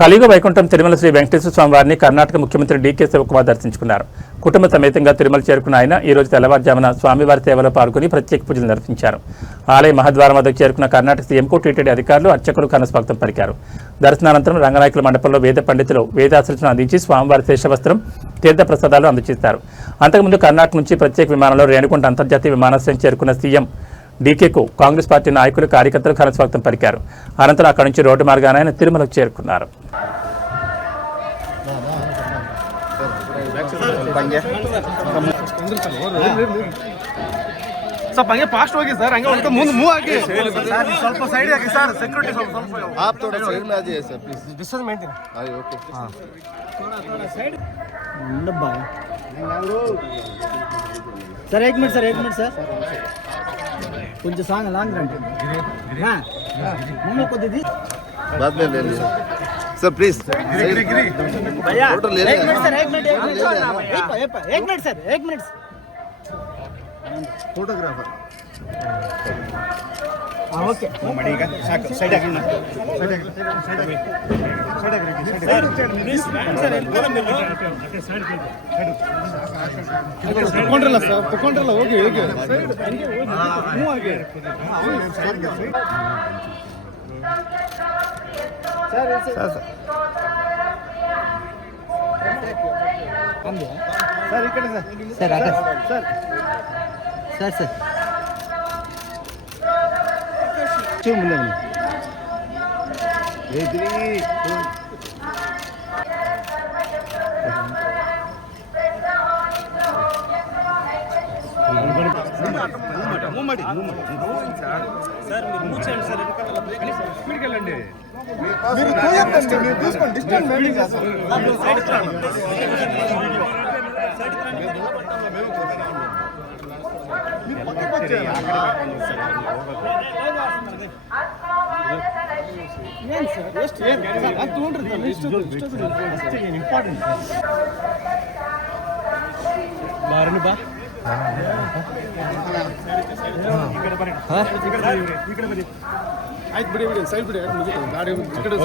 కలియుగ వైకుంఠం తిరుమల శ్రీ వెంకటేశ్వర స్వామి వారిని కర్ణాటక ముఖ్యమంత్రి డీకే శివకుమార్ దర్శించుకున్నారు. కుటుంబ సమేతంగా తిరుమల చేరుకున్న ఆయన ఈ రోజు తెల్లవారుజామున స్వామివారి సేవలో పాల్గొని ప్రత్యేక పూజలు నిర్వహించారు. ఆలయ మహద్వారం వద్దకు చేరుకున్న కర్ణాటక సీఎంకు టీటీడీ అధికారులు అర్చకులు ఘనస్వాగతం పలికారు. దర్శనానంతరం రంగనాయకుల మండపంలో వేద పండితులు వేదాశీర్వచనం అందించి స్వామివారి శేషవస్త్రం తీర్థ ప్రసాదాలు అందజేశారు. అంతకుముందు కర్ణాటక నుంచి ప్రత్యేక విమానంలో రేణుగుంట అంతర్జాతీయ విమానాశ్రయం చేరుకున్న సీఎం డీకేకు కాంగ్రెస్ పార్టీ నాయకులు కార్యకర్తలు ఘనస్వాగతం పలికారు. అనంతరం అక్కడి నుంచి రోడ్డు మార్గాన ఆయన తిరుమలకు చేరుకున్నారు. फास्ट होगी सर हंगे मुंह मुंह आगे ಸ್ವಲ್ಪ ಸೈಡ್ ಆಗಿ ಸರ್ ಸೆಕ್ಯೂರಿಟಿ ಸ್ವಲ್ಪ आप थोड़ा साइड में आ जाइए सर प्लीज डिस्टेंस मेंटेन आइए ओके हां थोड़ा साइड डब्बा सर 1 मिनट सर కొంచెం సాంగ్ లాంగ్ రండి हां मम्मी को दीदी बाद में ले लीजिए सर प्लीज भैया फोटो ले लें 1 minute sir 1 minute sir 1 minute photographer okay మడిగా సైడ్ ఆగండి సైడ్ ఆగండి సర్ ప్లీజ్ సర్ సైడ్ ಪಕೊಂಡ್ರಲ್ಲ ಸರ್ ಪಕೊಂಡ್ರಲ್ಲ ಹೋಗಿ ಹೇಗೆ ಮೂವ್ ಆಗಿ ಸರ್ ಸರ್ ಈ ಕಡೆ ಸರ್ ಸರ್ ಸರ್ ಸರ್ चू ಮುಂದೆ ఇంపార్టెంట్ బారని బా ಆಯ್ತು ಬಿಡಿ ಸೈಡ್ ಬಿಡಿ ಗಾಡಿ ಈ ಕಡೆ